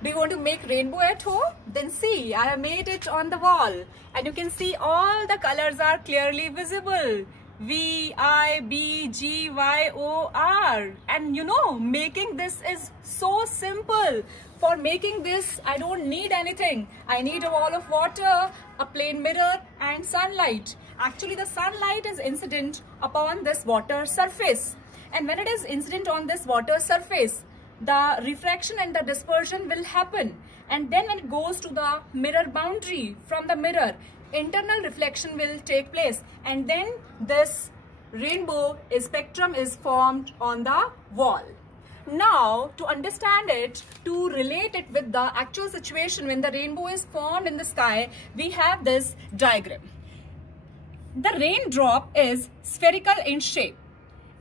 Do you want to make rainbow at home? Then see, I have made it on the wall. And you can see all the colors are clearly visible. V, I, B, G, Y, O, R. And you know, making this is so simple. For making this, I don't need anything. I need a wall of water, a plain mirror and sunlight. Actually, the sunlight is incident upon this water surface. And when it is incident on this water surface, the refraction and the dispersion will happen. And then when it goes to the mirror boundary, from the mirror, internal reflection will take place. And then this rainbow spectrum is formed on the wall. Now, to understand it, to relate it with the actual situation when the rainbow is formed in the sky, we have this diagram. The raindrop is spherical in shape.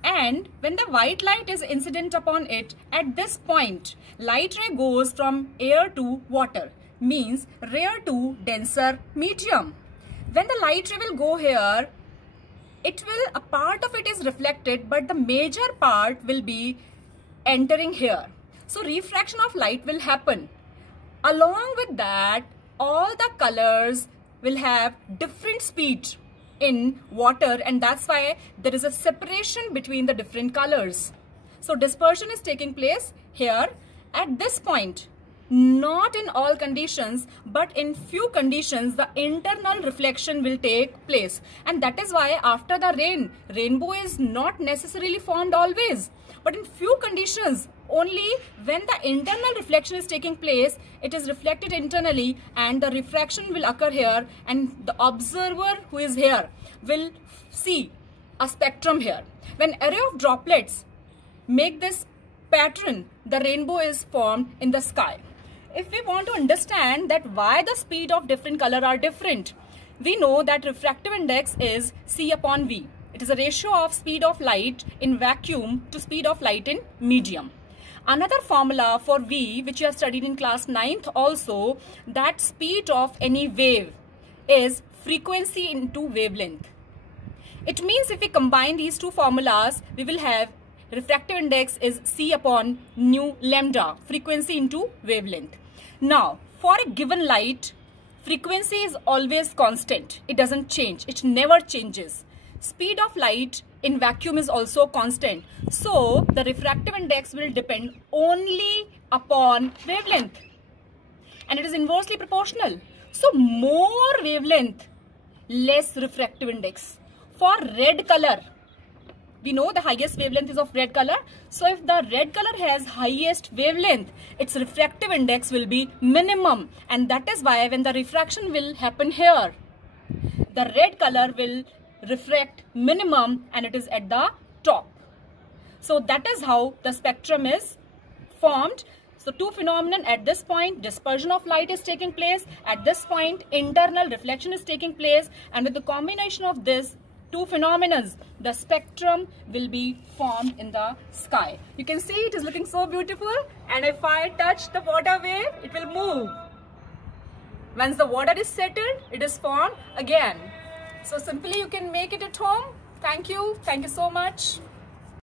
And when the white light is incident upon it, at this point, light ray goes from air to water, means rare to denser medium. When the light ray will go here, a part of it is reflected, but the major part will be entering here. So refraction of light will happen. Along with that, all the colors will have different speed in water, and that's why there is a separation between the different colors. So dispersion is taking place here at this point. Not in all conditions, but in few conditions the internal reflection will take place, and that is why after the rainbow is not necessarily formed always, but in few conditions only when the internal reflection is taking place, it is reflected internally and the refraction will occur here, and the observer who is here will see a spectrum here. When array of droplets make this pattern, the rainbow is formed in the sky. If we want to understand that why the speed of different color are different, we know that refractive index is C upon V. It is a ratio of speed of light in vacuum to speed of light in medium. Another formula for V, which you have studied in class 9th also, that speed of any wave is frequency into wavelength. It means if we combine these two formulas, we will have refractive index is C upon nu lambda, frequency into wavelength. Now, for a given light, frequency is always constant. It doesn't change. It never changes. Speed of light in vacuum is also constant. So, the refractive index will depend only upon wavelength. And it is inversely proportional. So, more wavelength, less refractive index. For red color, we know the highest wavelength is of red color. So if the red color has highest wavelength, its refractive index will be minimum. And that is why when the refraction will happen here, the red color will refract minimum and it is at the top. So that is how the spectrum is formed. So two phenomenon at this point, dispersion of light is taking place. At this point, internal reflection is taking place. And with the combination of this two phenomena, the spectrum will be formed in the sky. You can see it is looking so beautiful, and if I touch the water wave, it will move. Once the water is settled, it is formed again. So simply you can make it at home. Thank you so much.